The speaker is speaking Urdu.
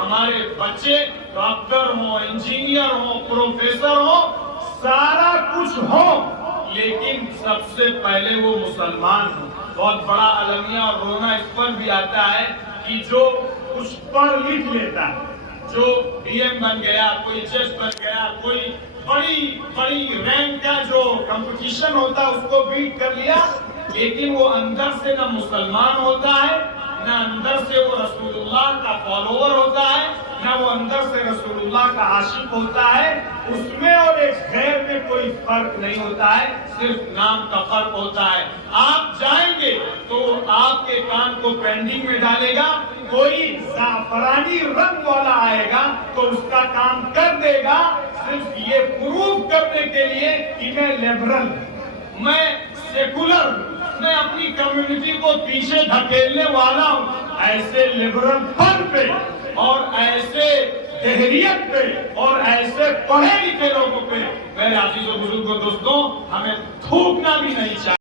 ہمارے بچے ڈاکٹر ہوں، انجینئر ہوں، پروفیسر ہوں، سارا کچھ ہو، لیکن سب سے پہلے وہ مسلمان ہوں۔ بہت بڑا المیہ اور رونا اس پر بھی آتا ہے کہ جو کچھ پڑھ لکھ لیتا ہے، جو ڈی ایم بن گیا، کوئی جج بن گیا، کوئی بڑی رینک کا جو کمپٹیشن ہوتا ہے اس کو بیٹ کر لیا، لیکن وہ اندر سے نہ مسلمان ہوتا ہے، نہ اندر سے وہ رسول اللہ کا فالوور ہوتا ہے، نہ وہ اندر سے رسول اللہ کا عاشق ہوتا ہے۔ اس میں اور ایک غیر میں کوئی فرق نہیں ہوتا ہے، صرف نام کا فرق ہوتا ہے۔ آپ جائیں گے تو آپ کے کان کو پینڈنگ میں ڈالے گا، کوئی زعفرانی رنگ والا آئے گا تو اس کا کام کر دے گا، صرف یہ پروف کرنے کے لیے کہ میں لبرل ہوں، میں سیکولر ہوں، میں اپنی کمیونٹی کو پیچھے دھکیلنے والا ہوں۔ ایسے لبرل پن پہ اور ایسے دہریت پہ اور ایسے پڑھے لکھے لوگوں پہ میرے عزیز و بزرگوں دوستوں ہمیں تھوکنا بھی نہیں چاہیے۔